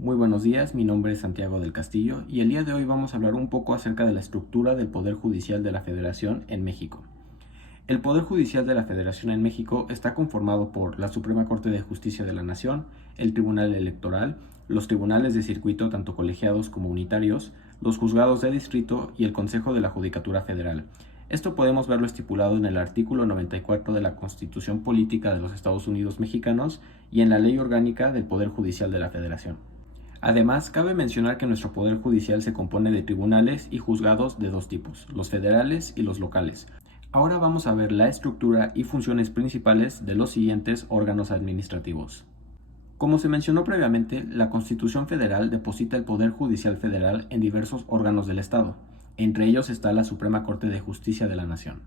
Muy buenos días, mi nombre es Santiago del Castillo y el día de hoy vamos a hablar un poco acerca de la estructura del Poder Judicial de la Federación en México. El Poder Judicial de la Federación en México está conformado por la Suprema Corte de Justicia de la Nación, el Tribunal Electoral, los tribunales de circuito tanto colegiados como unitarios, los juzgados de distrito y el Consejo de la Judicatura Federal. Esto podemos verlo estipulado en el artículo 94 de la Constitución Política de los Estados Unidos Mexicanos y en la Ley Orgánica del Poder Judicial de la Federación. Además, cabe mencionar que nuestro Poder Judicial se compone de tribunales y juzgados de dos tipos, los federales y los locales. Ahora vamos a ver la estructura y funciones principales de los siguientes órganos administrativos. Como se mencionó previamente, la Constitución Federal deposita el Poder Judicial Federal en diversos órganos del Estado. Entre ellos está la Suprema Corte de Justicia de la Nación.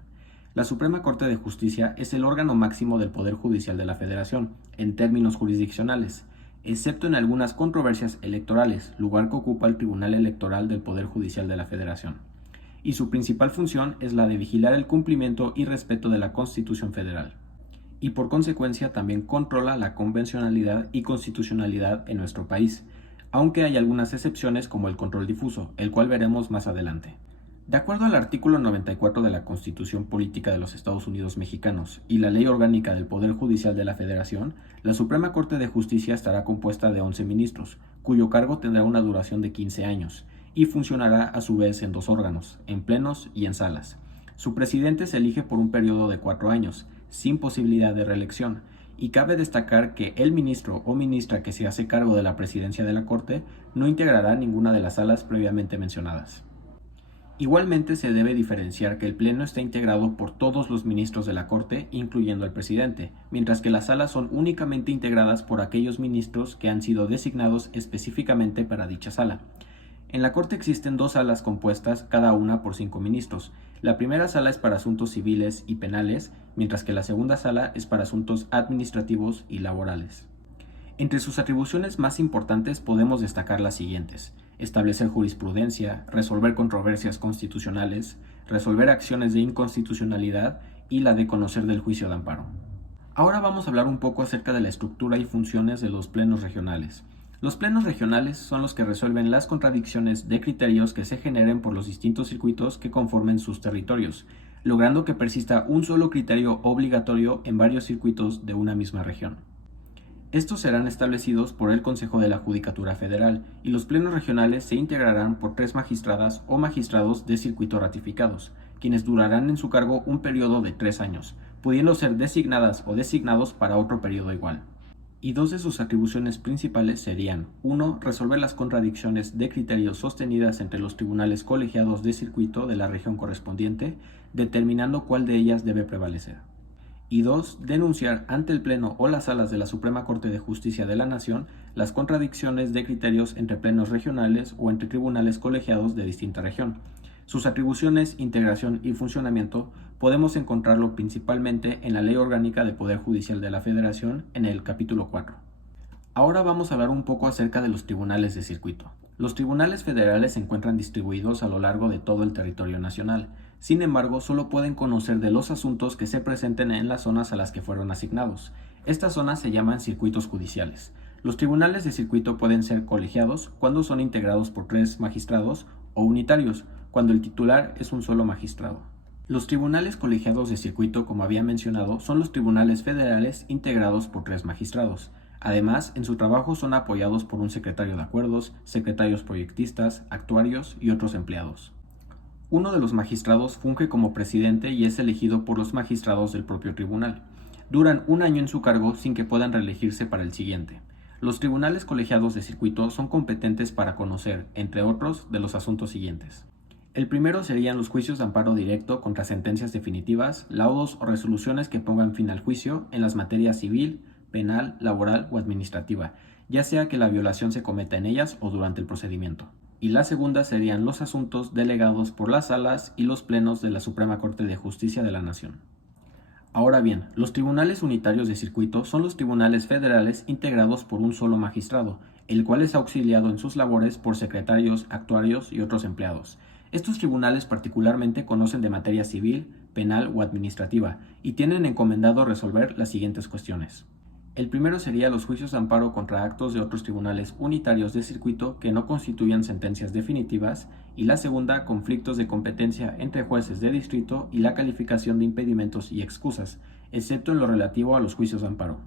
La Suprema Corte de Justicia es el órgano máximo del Poder Judicial de la Federación, en términos jurisdiccionales, excepto en algunas controversias electorales, lugar que ocupa el Tribunal Electoral del Poder Judicial de la Federación. Y su principal función es la de vigilar el cumplimiento y respeto de la Constitución Federal. Y por consecuencia también controla la convencionalidad y constitucionalidad en nuestro país, aunque hay algunas excepciones como el control difuso, el cual veremos más adelante. De acuerdo al artículo 94 de la Constitución Política de los Estados Unidos Mexicanos y la Ley Orgánica del Poder Judicial de la Federación, la Suprema Corte de Justicia estará compuesta de 11 ministros, cuyo cargo tendrá una duración de 15 años, y funcionará a su vez en dos órganos, en plenos y en salas. Su presidente se elige por un periodo de 4 años, sin posibilidad de reelección, y cabe destacar que el ministro o ministra que se hace cargo de la presidencia de la Corte no integrará ninguna de las salas previamente mencionadas. Igualmente se debe diferenciar que el Pleno está integrado por todos los ministros de la Corte, incluyendo al presidente, mientras que las salas son únicamente integradas por aquellos ministros que han sido designados específicamente para dicha sala. En la Corte existen dos salas compuestas cada una por 5 ministros. La primera sala es para asuntos civiles y penales, mientras que la segunda sala es para asuntos administrativos y laborales. Entre sus atribuciones más importantes podemos destacar las siguientes: establecer jurisprudencia, resolver controversias constitucionales, resolver acciones de inconstitucionalidad y la de conocer del juicio de amparo. Ahora vamos a hablar un poco acerca de la estructura y funciones de los plenos regionales. Los plenos regionales son los que resuelven las contradicciones de criterios que se generen por los distintos circuitos que conformen sus territorios, logrando que persista un solo criterio obligatorio en varios circuitos de una misma región. Estos serán establecidos por el Consejo de la Judicatura Federal y los plenos regionales se integrarán por 3 magistradas o magistrados de circuito ratificados, quienes durarán en su cargo un periodo de 3 años, pudiendo ser designadas o designados para otro periodo igual. Y dos de sus atribuciones principales serían: 1. Resolver las contradicciones de criterios sostenidas entre los tribunales colegiados de circuito de la región correspondiente, determinando cuál de ellas debe prevalecer. Y 2. Denunciar ante el Pleno o las salas de la Suprema Corte de Justicia de la Nación las contradicciones de criterios entre plenos regionales o entre tribunales colegiados de distinta región. Sus atribuciones, integración y funcionamiento podemos encontrarlo principalmente en la Ley Orgánica del Poder Judicial de la Federación en el capítulo 4. Ahora vamos a hablar un poco acerca de los tribunales de circuito. Los tribunales federales se encuentran distribuidos a lo largo de todo el territorio nacional. Sin embargo, solo pueden conocer de los asuntos que se presenten en las zonas a las que fueron asignados. Estas zonas se llaman circuitos judiciales. Los tribunales de circuito pueden ser colegiados cuando son integrados por 3 magistrados o unitarios, cuando el titular es un solo magistrado. Los tribunales colegiados de circuito, como había mencionado, son los tribunales federales integrados por 3 magistrados. Además, en su trabajo son apoyados por un secretario de acuerdos, secretarios proyectistas, actuarios y otros empleados. Uno de los magistrados funge como presidente y es elegido por los magistrados del propio tribunal. Duran un año en su cargo sin que puedan reelegirse para el siguiente. Los tribunales colegiados de circuito son competentes para conocer, entre otros, de los asuntos siguientes. El primero serían los juicios de amparo directo contra sentencias definitivas, laudos o resoluciones que pongan fin al juicio en las materias civil, penal, laboral o administrativa, ya sea que la violación se cometa en ellas o durante el procedimiento. Y la segunda serían los asuntos delegados por las salas y los plenos de la Suprema Corte de Justicia de la Nación. Ahora bien, los tribunales unitarios de circuito son los tribunales federales integrados por un solo magistrado, el cual es auxiliado en sus labores por secretarios, actuarios y otros empleados. Estos tribunales particularmente conocen de materia civil, penal o administrativa y tienen encomendado resolver las siguientes cuestiones: El primero sería los juicios de amparo contra actos de otros tribunales unitarios de circuito que no constituyan sentencias definitivas, y la segunda, conflictos de competencia entre jueces de distrito y la calificación de impedimentos y excusas, excepto en lo relativo a los juicios de amparo.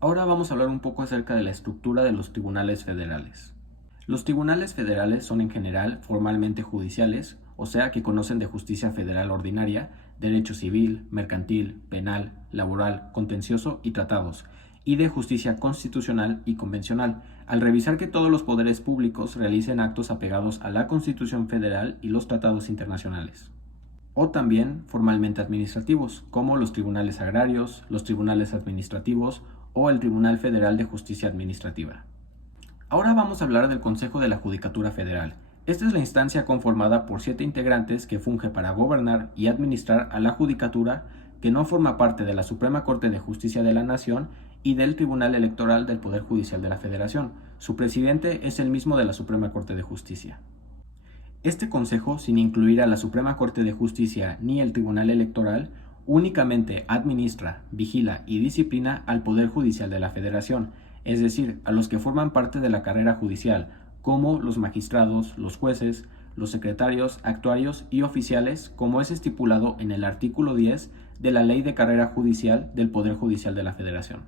Ahora vamos a hablar un poco acerca de la estructura de los tribunales federales. Los tribunales federales son en general formalmente judiciales, o sea que conocen de justicia federal ordinaria, derecho civil, mercantil, penal, laboral, contencioso y tratados, y de justicia constitucional y convencional, al revisar que todos los poderes públicos realicen actos apegados a la Constitución Federal y los tratados internacionales. O también formalmente administrativos, como los tribunales agrarios, los tribunales administrativos o el Tribunal Federal de Justicia Administrativa. Ahora vamos a hablar del Consejo de la Judicatura Federal. Esta es la instancia conformada por 7 integrantes que funge para gobernar y administrar a la Judicatura, que no forma parte de la Suprema Corte de Justicia de la Nación y del Tribunal Electoral del Poder Judicial de la Federación. Su presidente es el mismo de la Suprema Corte de Justicia. Este consejo, sin incluir a la Suprema Corte de Justicia ni el Tribunal Electoral, únicamente administra, vigila y disciplina al Poder Judicial de la Federación, es decir, a los que forman parte de la carrera judicial, como los magistrados, los jueces, los secretarios, actuarios y oficiales, como es estipulado en el artículo 10 de la Ley de Carrera Judicial del Poder Judicial de la Federación.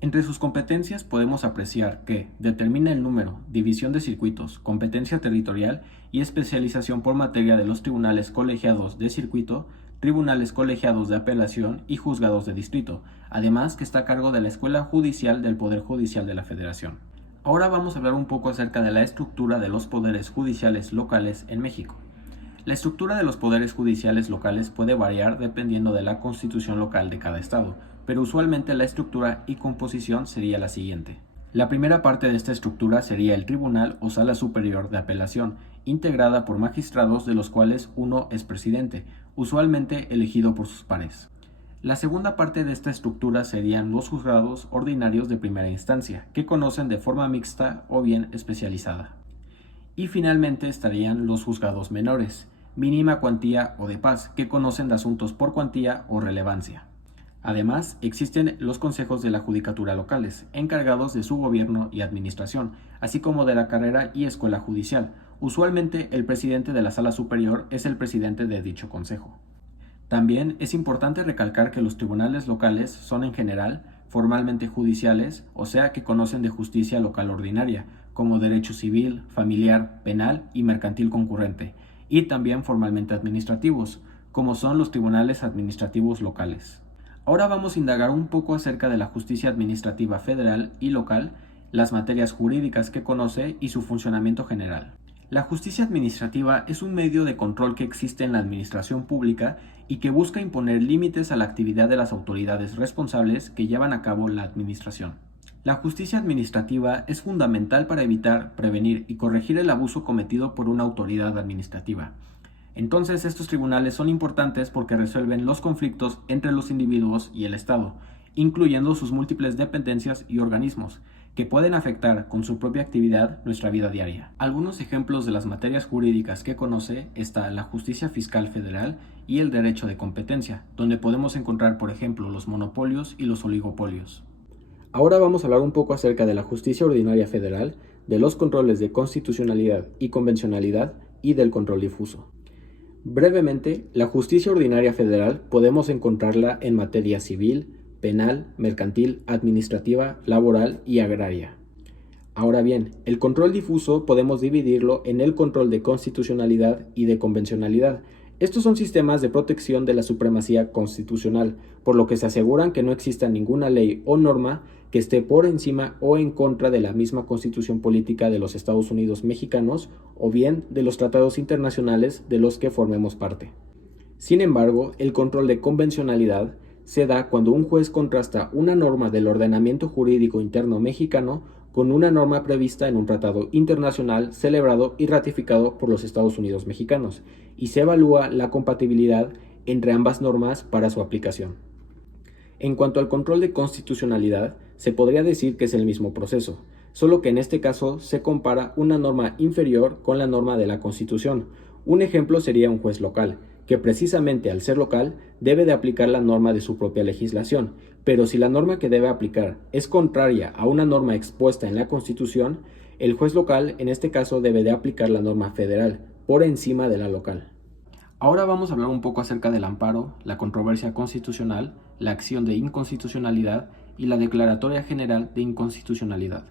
Entre sus competencias podemos apreciar que determina el número, división de circuitos, competencia territorial y especialización por materia de los tribunales colegiados de circuito, tribunales colegiados de apelación y juzgados de distrito, además que está a cargo de la Escuela Judicial del Poder Judicial de la Federación. Ahora vamos a hablar un poco acerca de la estructura de los poderes judiciales locales en México. La estructura de los poderes judiciales locales puede variar dependiendo de la constitución local de cada estado, pero usualmente la estructura y composición sería la siguiente. La primera parte de esta estructura sería el Tribunal o Sala Superior de Apelación, integrada por magistrados de los cuales uno es presidente, usualmente elegido por sus pares. La segunda parte de esta estructura serían los juzgados ordinarios de primera instancia, que conocen de forma mixta o bien especializada. Y finalmente estarían los juzgados menores, mínima cuantía o de paz, que conocen de asuntos por cuantía o relevancia. Además, existen los consejos de la judicatura locales, encargados de su gobierno y administración, así como de la carrera y escuela judicial. Usualmente, el presidente de la Sala Superior es el presidente de dicho consejo. También es importante recalcar que los tribunales locales son en general formalmente judiciales, o sea que conocen de justicia local ordinaria, como derecho civil, familiar, penal y mercantil concurrente, y también formalmente administrativos, como son los tribunales administrativos locales. Ahora vamos a indagar un poco acerca de la justicia administrativa federal y local, las materias jurídicas que conoce y su funcionamiento general. La justicia administrativa es un medio de control que existe en la administración pública y que busca imponer límites a la actividad de las autoridades responsables que llevan a cabo la administración. La justicia administrativa es fundamental para evitar, prevenir y corregir el abuso cometido por una autoridad administrativa. Entonces, estos tribunales son importantes porque resuelven los conflictos entre los individuos y el Estado, incluyendo sus múltiples dependencias y organismos, que pueden afectar con su propia actividad nuestra vida diaria. Algunos ejemplos de las materias jurídicas que conoce está la justicia fiscal federal y el derecho de competencia, donde podemos encontrar, por ejemplo, los monopolios y los oligopolios. Ahora vamos a hablar un poco acerca de la justicia ordinaria federal, de los controles de constitucionalidad y convencionalidad y del control difuso. Brevemente, la justicia ordinaria federal podemos encontrarla en materia civil, penal, mercantil, administrativa, laboral y agraria. Ahora bien, el control difuso podemos dividirlo en el control de constitucionalidad y de convencionalidad. Estos son sistemas de protección de la supremacía constitucional, por lo que se aseguran que no exista ninguna ley o norma que esté por encima o en contra de la misma constitución política de los Estados Unidos mexicanos o bien de los tratados internacionales de los que formemos parte. Sin embargo, el control de convencionalidad se da cuando un juez contrasta una norma del ordenamiento jurídico interno mexicano con una norma prevista en un tratado internacional celebrado y ratificado por los Estados Unidos mexicanos, y se evalúa la compatibilidad entre ambas normas para su aplicación. En cuanto al control de constitucionalidad, se podría decir que es el mismo proceso, solo que en este caso se compara una norma inferior con la norma de la Constitución. Un ejemplo sería un juez local, que precisamente al ser local debe de aplicar la norma de su propia legislación, Pero si la norma que debe aplicar es contraria a una norma expuesta en la Constitución, el juez local en este caso debe de aplicar la norma federal por encima de la local. Ahora vamos a hablar un poco acerca del amparo, la controversia constitucional, la acción de inconstitucionalidad y la declaratoria general de inconstitucionalidad.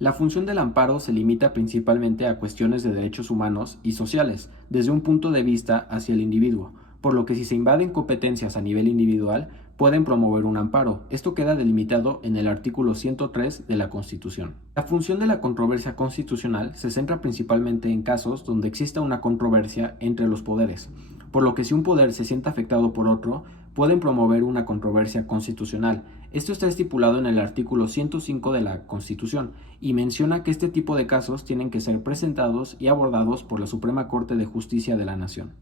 La función del amparo se limita principalmente a cuestiones de derechos humanos y sociales, desde un punto de vista hacia el individuo, por lo que si se invaden competencias a nivel individual, pueden promover un amparo. Esto queda delimitado en el artículo 103 de la Constitución. La función de la controversia constitucional se centra principalmente en casos donde exista una controversia entre los poderes, por lo que si un poder se siente afectado por otro, pueden promover una controversia constitucional. Esto está estipulado en el artículo 105 de la Constitución y menciona que este tipo de casos tienen que ser presentados y abordados por la Suprema Corte de Justicia de la Nación.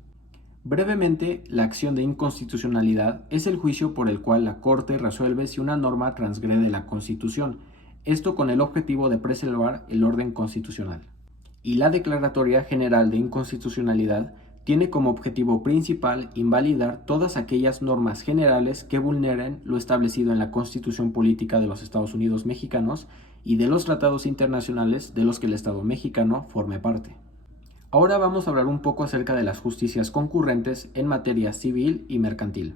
Brevemente, la acción de inconstitucionalidad es el juicio por el cual la Corte resuelve si una norma transgrede la Constitución, esto con el objetivo de preservar el orden constitucional. Y la Declaratoria General de Inconstitucionalidad tiene como objetivo principal invalidar todas aquellas normas generales que vulneren lo establecido en la Constitución Política de los Estados Unidos Mexicanos y de los tratados internacionales de los que el Estado mexicano forme parte. Ahora vamos a hablar un poco acerca de las justicias concurrentes en materia civil y mercantil.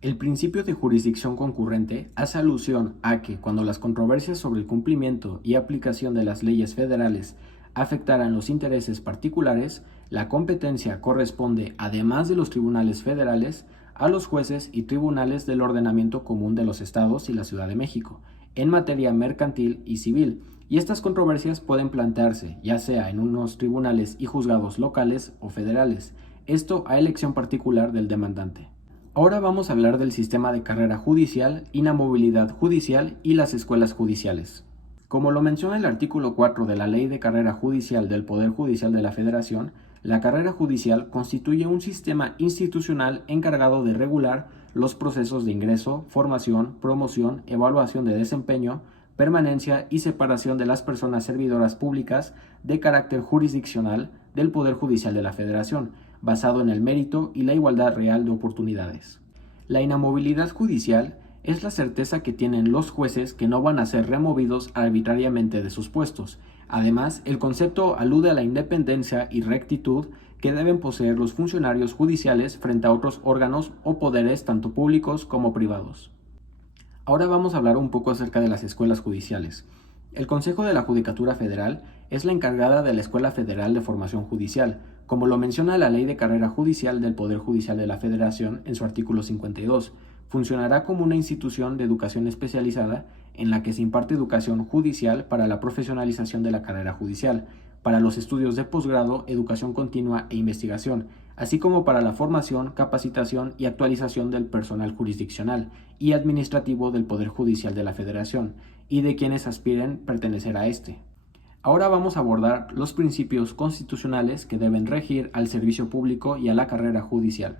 El principio de jurisdicción concurrente hace alusión a que cuando las controversias sobre el cumplimiento y aplicación de las leyes federales afectaran los intereses particulares, la competencia corresponde, además de los tribunales federales, a los jueces y tribunales del ordenamiento común de los estados y la Ciudad de México, en materia mercantil y civil, y estas controversias pueden plantearse ya sea en unos tribunales y juzgados locales o federales, esto a elección particular del demandante. Ahora vamos a hablar del sistema de carrera judicial, inamovilidad judicial y las escuelas judiciales. Como lo menciona el artículo 4 de la Ley de Carrera Judicial del Poder Judicial de la Federación, la carrera judicial constituye un sistema institucional encargado de regular los procesos de ingreso, formación, promoción, evaluación de desempeño, permanencia y separación de las personas servidoras públicas de carácter jurisdiccional del Poder Judicial de la Federación, basado en el mérito y la igualdad real de oportunidades. La inamovilidad judicial es la certeza que tienen los jueces que no van a ser removidos arbitrariamente de sus puestos. Además, el concepto alude a la independencia y rectitud que deben poseer los funcionarios judiciales frente a otros órganos o poderes tanto públicos como privados. Ahora vamos a hablar un poco acerca de las escuelas judiciales. El Consejo de la Judicatura Federal es la encargada de la Escuela Federal de Formación Judicial, como lo menciona la Ley de Carrera Judicial del Poder Judicial de la Federación en su artículo 52. Funcionará como una institución de educación especializada en la que se imparte educación judicial para la profesionalización de la carrera judicial, para los estudios de posgrado, educación continua e investigación, así como para la formación, capacitación y actualización del personal jurisdiccional y administrativo del Poder Judicial de la Federación y de quienes aspiren pertenecer a este. Ahora vamos a abordar los principios constitucionales que deben regir al servicio público y a la carrera judicial.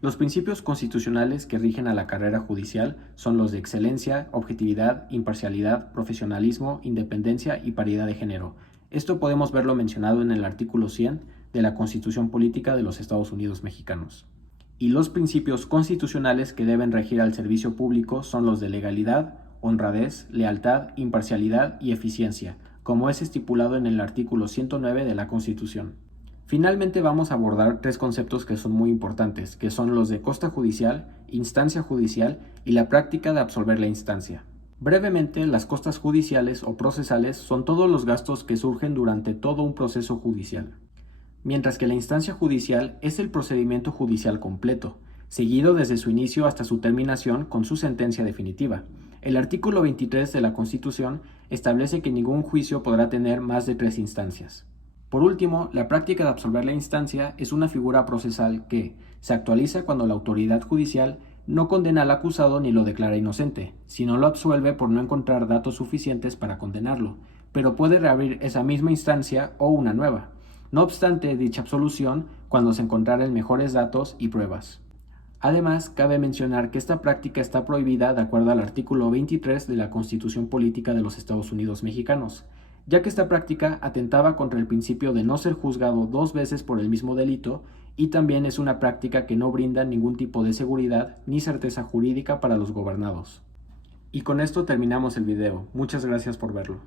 Los principios constitucionales que rigen a la carrera judicial son los de excelencia, objetividad, imparcialidad, profesionalismo, independencia y paridad de género. Esto podemos verlo mencionado en el artículo 100 de la Constitución Política de los Estados Unidos Mexicanos. Y los principios constitucionales que deben regir al servicio público son los de legalidad, honradez, lealtad, imparcialidad y eficiencia, como es estipulado en el artículo 109 de la Constitución. Finalmente vamos a abordar tres conceptos que son muy importantes, que son los de costa judicial, instancia judicial y la práctica de absolver la instancia. Brevemente, las costas judiciales o procesales son todos los gastos que surgen durante todo un proceso judicial, mientras que la instancia judicial es el procedimiento judicial completo, seguido desde su inicio hasta su terminación con su sentencia definitiva. El artículo 23 de la Constitución establece que ningún juicio podrá tener más de 3 instancias. Por último, la práctica de absolver la instancia es una figura procesal que se actualiza cuando la autoridad judicial no condena al acusado ni lo declara inocente, sino lo absuelve por no encontrar datos suficientes para condenarlo, pero puede reabrir esa misma instancia o una nueva, no obstante dicha absolución cuando se encontraren mejores datos y pruebas. Además, cabe mencionar que esta práctica está prohibida de acuerdo al artículo 23 de la Constitución Política de los Estados Unidos Mexicanos, ya que esta práctica atentaba contra el principio de no ser juzgado 2 veces por el mismo delito y también es una práctica que no brinda ningún tipo de seguridad ni certeza jurídica para los gobernados. Y con esto terminamos el video. Muchas gracias por verlo.